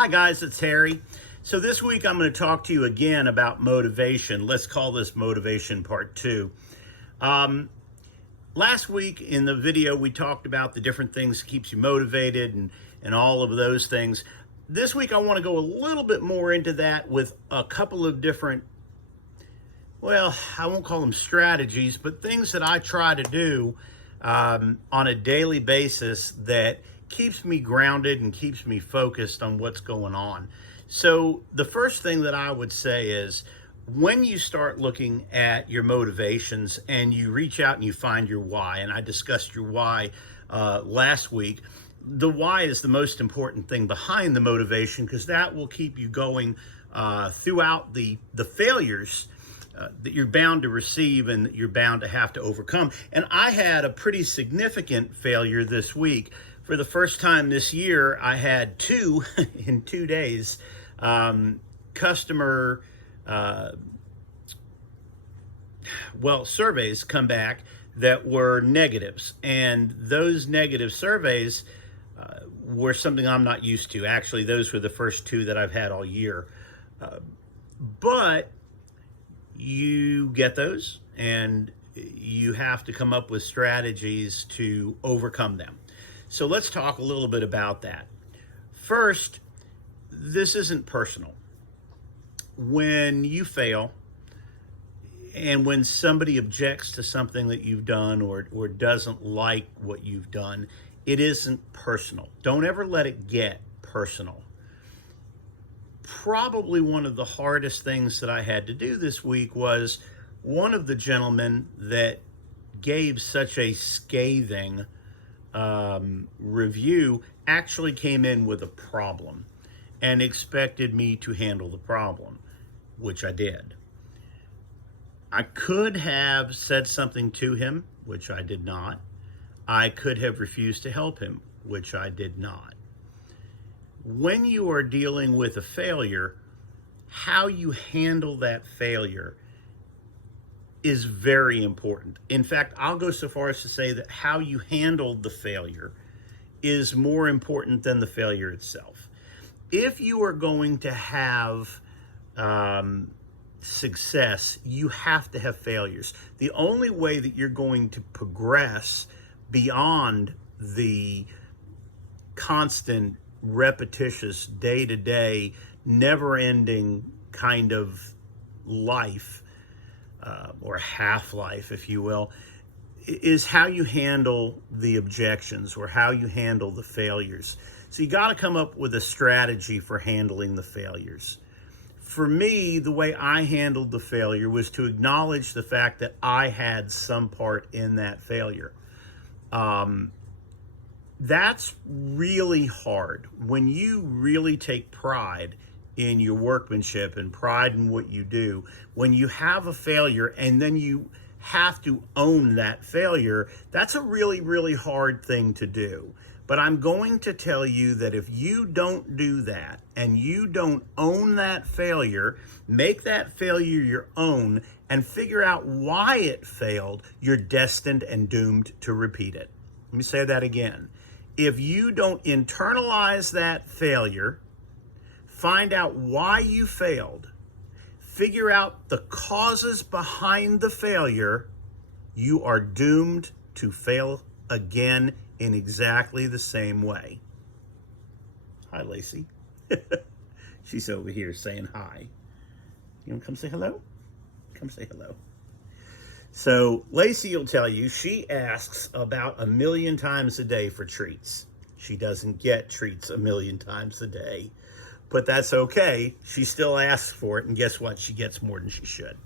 Hi guys, it's Harry. So this week I'm going to talk to you again about motivation. Let's call this motivation part 2. Last week in the video we talked about the different things that keeps you motivated and all of those things. This week I want to go a little bit more into that with a couple of different, well, I won't call them strategies, but things that I try to do on a daily basis that keeps me grounded and keeps me focused on what's going on. So the first thing that I would say is when you start looking at your motivations and you reach out and you find your why, and I discussed your why last week, the why is the most important thing behind the motivation because that will keep you going throughout the failures that you're bound to receive and that you're bound to have to overcome. And I had a pretty significant failure this week. For the first time this year, I had two in 2 days customer surveys come back that were negatives, and those negative surveys were something I'm not used to. Actually, those were the first 2 that I've had all year, but you get those and you have to come up with strategies to overcome them. So let's talk a little bit about that. First, this isn't personal. When you fail and when somebody objects to something that you've done or doesn't like what you've done, it isn't personal. Don't ever let it get personal. Probably one of the hardest things that I had to do this week was one of the gentlemen that gave such a scathing review actually came in with a problem and expected me to handle the problem, which I did. I could have said something to him, which I did not. I could have refused to help him, which I did not. When you are dealing with a failure, how you handle that failure is very important. In fact, I'll go so far as to say that how you handled the failure is more important than the failure itself. If you are going to have success, you have to have failures. The only way that you're going to progress beyond the constant, repetitious, day-to-day, never-ending kind of life, or half-life, if you will, is how you handle the objections or how you handle the failures. So you got to come up with a strategy for handling the failures. For me, the way I handled the failure was to acknowledge the fact that I had some part in that failure. That's really hard. When you really take pride in your workmanship and pride in what you do, when you have a failure and then you have to own that failure, that's a really, really hard thing to do. But I'm going to tell you that if you don't do that and you don't own that failure, make that failure your own and figure out why it failed, you're destined and doomed to repeat it. Let me say that again. If you don't internalize that failure, find out why you failed, figure out the causes behind the failure, you are doomed to fail again in exactly the same way. Hi, Lacey. She's over here saying hi. You want to come say hello? Come say hello. So Lacey will tell you she asks about 1 million times a day for treats. She doesn't get treats 1 million times a day, but that's okay. She still asks for it, and guess what? She gets more than she should.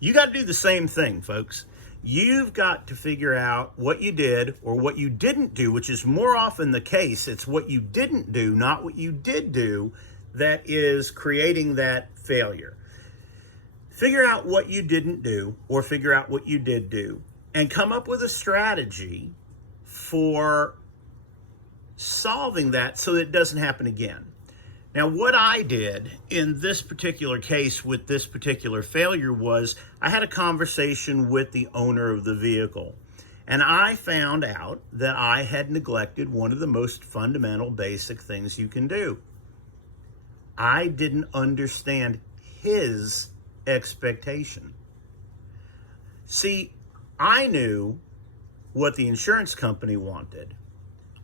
You got to do the same thing, folks. You've got to figure out what you did or what you didn't do, which is more often the case. It's what you didn't do, not what you did do, that is creating that failure. Figure out what you didn't do or figure out what you did do and come up with a strategy for solving that so that it doesn't happen again. Now, what I did in this particular case with this particular failure was I had a conversation with the owner of the vehicle, and I found out that I had neglected one of the most fundamental basic things you can do. I didn't understand his expectation. See, I knew what the insurance company wanted.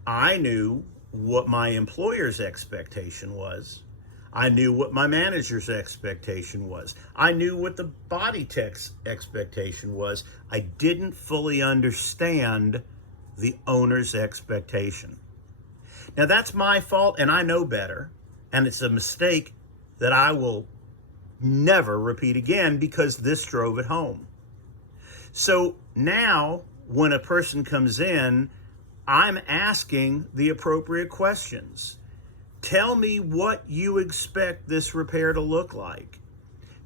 I knew what my employer's expectation was. I knew what my manager's expectation was. I knew what the body tech's expectation was. I didn't fully understand the owner's expectation. Now, that's my fault, and I know better. And it's a mistake that I will never repeat again, because this drove it home. So now, when a person comes in, I'm asking the appropriate questions. Tell me what you expect this repair to look like.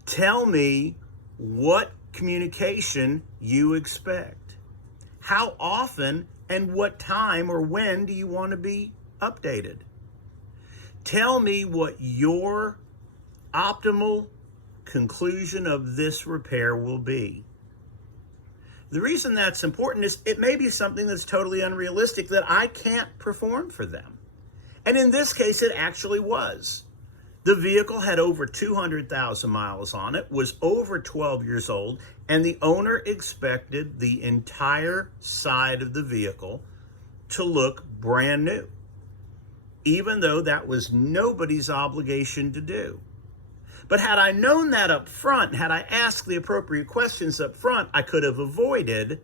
Tell me what communication you expect. How often and what time or when do you want to be updated? Tell me what your optimal conclusion of this repair will be. The reason that's important is it may be something that's totally unrealistic that I can't perform for them. And in this case, it actually was. The vehicle had over 200,000 miles on it, was over 12 years old, and the owner expected the entire side of the vehicle to look brand new, even though that was nobody's obligation to do. But had I known that up front, had I asked the appropriate questions up front, I could have avoided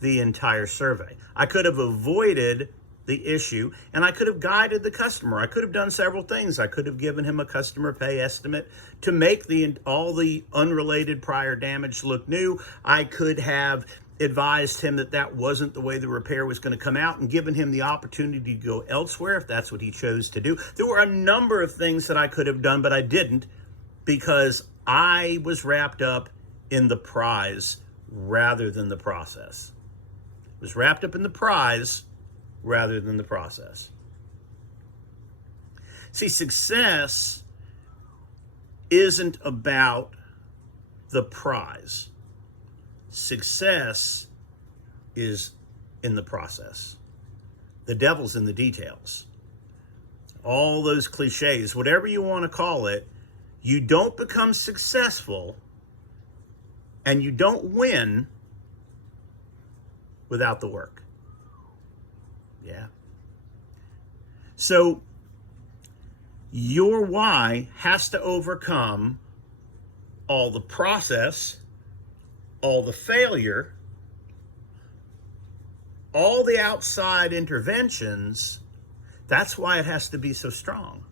the entire survey. I could have avoided the issue, and I could have guided the customer. I could have done several things. I could have given him a customer pay estimate to make all the unrelated prior damage look new. I could have advised him that that wasn't the way the repair was going to come out and given him the opportunity to go elsewhere if that's what he chose to do. There were a number of things that I could have done, but I didn't, because I was wrapped up in the prize rather than the process. I was wrapped up in the prize rather than the process. See, success isn't about the prize. Success is in the process. The devil's in the details. All those cliches, whatever you want to call it, you don't become successful and you don't win without the work. Yeah. So your why has to overcome all the process, all the failure, all the outside interventions. That's why it has to be so strong.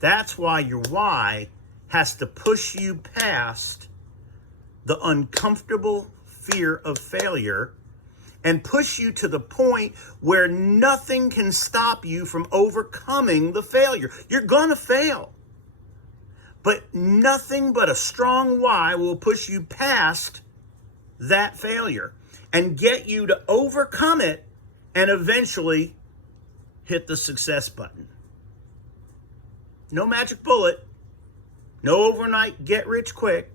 That's why your why has to push you past the uncomfortable fear of failure and push you to the point where nothing can stop you from overcoming the failure. You're going to fail. But nothing but a strong why will push you past that failure and get you to overcome it and eventually hit the success button. No magic bullet, no overnight get rich quick,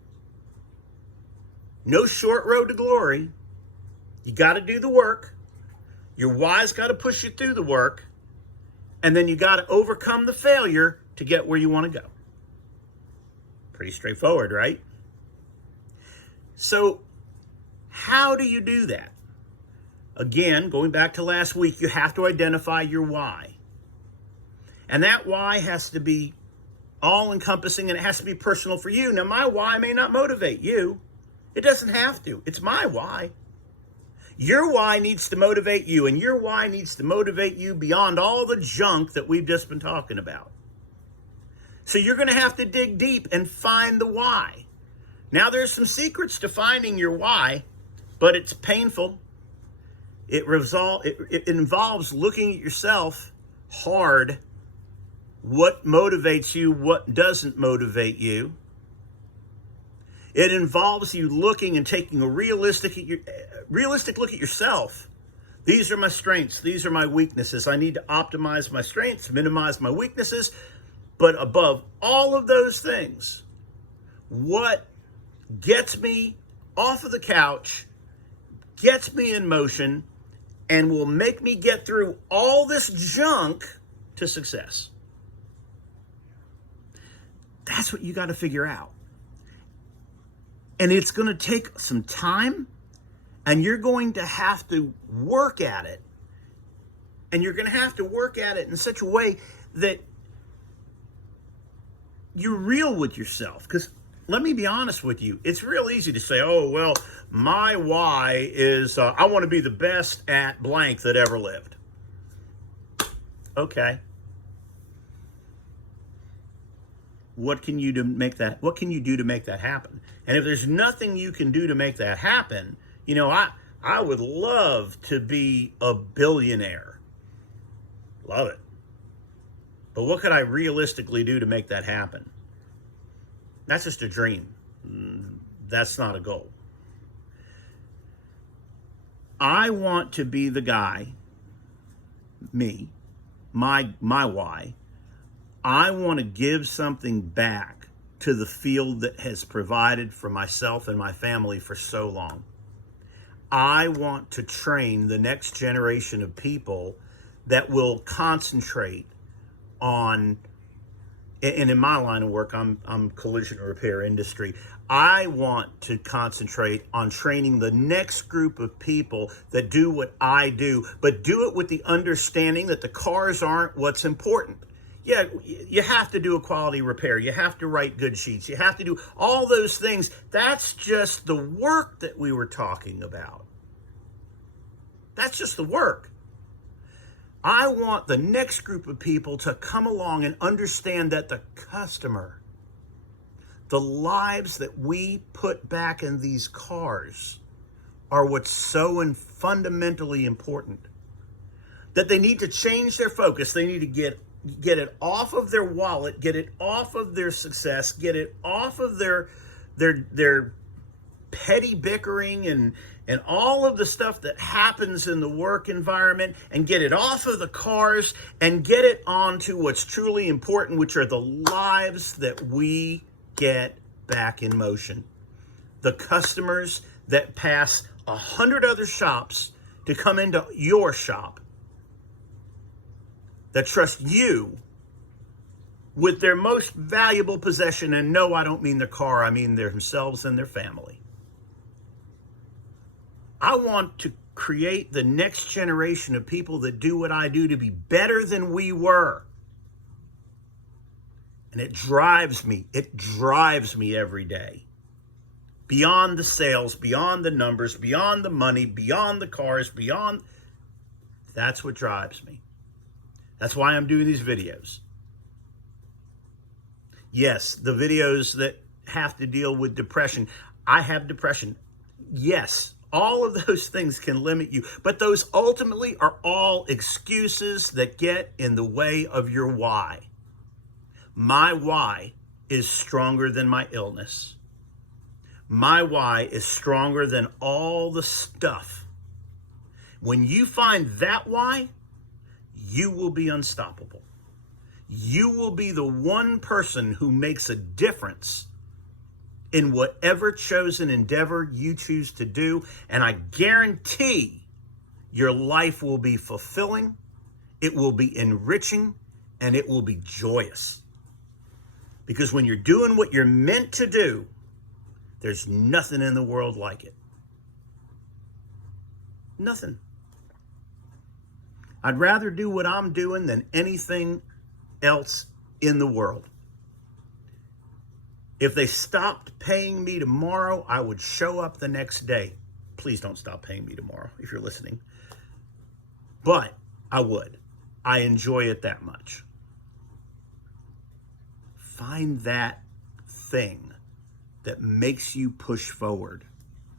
no short road to glory. You got to do the work. Your why's got to push you through the work. And then you got to overcome the failure to get where you want to go. Pretty straightforward, right? So how do you do that? Again, going back to last week, you have to identify your why. And that why has to be all-encompassing, and it has to be personal for you. Now, my why may not motivate you. It doesn't have to. It's my why. Your why needs to motivate you, and your why needs to motivate you beyond all the junk that we've just been talking about. So you're going to have to dig deep and find the why. Now, there's some secrets to finding your why, but it's painful. It involves looking at yourself hard. What motivates you, what doesn't motivate you. It involves you looking and taking a realistic look at yourself. These are my strengths. These are my weaknesses. I need to optimize my strengths, minimize my weaknesses. But above all of those things, what gets me off of the couch, gets me in motion, and will make me get through all this junk to success? That's what you got to figure out. And it's going to take some time, and you're going to have to work at it. And you're going to have to work at it in such a way that you're real with yourself. Because let me be honest with you, it's real easy to say, oh, well, my why is I want to be the best at blank that ever lived. Okay. What can you do to make that? What can you do to make that happen? And if there's nothing you can do to make that happen, you know, I would love to be a billionaire. Love it. But what could I realistically do to make that happen? That's just a dream. That's not a goal. I want to be the guy, me, my why. I want to give something back to the field that has provided for myself and my family for so long. I want to train the next generation of people that will concentrate on, and in my line of work, I'm collision repair industry. I want to concentrate on training the next group of people that do what I do, but do it with the understanding that the cars aren't what's important. Yeah, you have to do a quality repair. You have to write good sheets. You have to do all those things. That's just the work that we were talking about. That's just the work. I want the next group of people to come along and understand that the customer, the lives that we put back in these cars, are what's so fundamentally important. That they need to change their focus. They need to get it off of their wallet, get it off of their success, get it off of their petty bickering and all of the stuff that happens in the work environment, and get it off of the cars and get it onto what's truly important, which are the lives that we get back in motion. The customers that pass 100 other shops to come into your shop, that trust you with their most valuable possession. And no, I don't mean the car, I mean themselves and their family. I want to create the next generation of people that do what I do to be better than we were. And it drives me every day. Beyond the sales, beyond the numbers, beyond the money, beyond the cars, that's what drives me. That's why I'm doing these videos. Yes, the videos that have to deal with depression. I have depression. Yes, all of those things can limit you, but those ultimately are all excuses that get in the way of your why. My why is stronger than my illness. My why is stronger than all the stuff. When you find that why, you will be unstoppable. You will be the one person who makes a difference in whatever chosen endeavor you choose to do. And I guarantee your life will be fulfilling, it will be enriching, and it will be joyous. Because when you're doing what you're meant to do, there's nothing in the world like it. Nothing. I'd rather do what I'm doing than anything else in the world. If they stopped paying me tomorrow, I would show up the next day. Please don't stop paying me tomorrow if you're listening. But I would. I enjoy it that much. Find that thing that makes you push forward.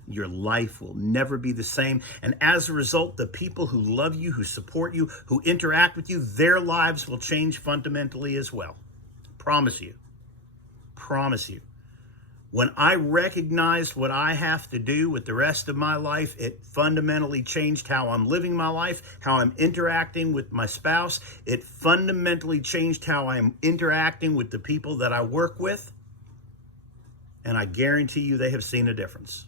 Your life will never be the same. And as a result, the people who love you, who support you, who interact with you, their lives will change fundamentally as well. Promise you. Promise you. When I recognized what I have to do with the rest of my life, it fundamentally changed how I'm living my life, how I'm interacting with my spouse. It fundamentally changed how I'm interacting with the people that I work with. And I guarantee you they have seen a difference.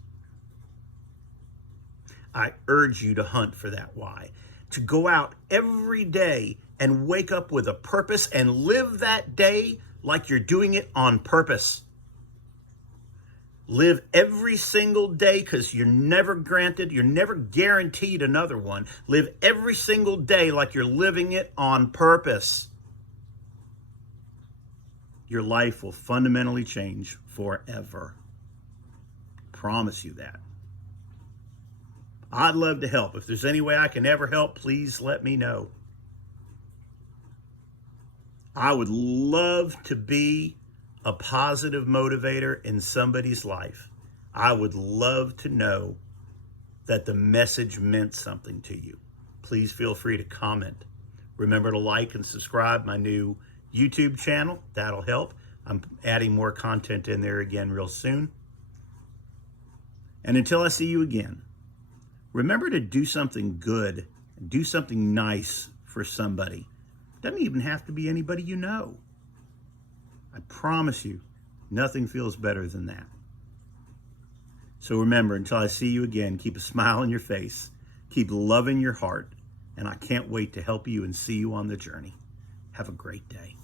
I urge you to hunt for that why. To go out every day and wake up with a purpose and live that day like you're doing it on purpose. Live every single day, because you're never guaranteed another one. Live every single day like you're living it on purpose. Your life will fundamentally change forever. Promise you that. I'd love to help. If there's any way I can ever help, please let me know. I would love to be a positive motivator in somebody's life. I would love to know that the message meant something to you. Please feel free to comment. Remember to like and subscribe my new YouTube channel. That'll help. I'm adding more content in there again real soon. And until I see you again, remember to do something good, do something nice for somebody. Doesn't even have to be anybody you know. I promise you, nothing feels better than that. So remember, until I see you again, keep a smile on your face, keep loving your heart, and I can't wait to help you and see you on the journey. Have a great day.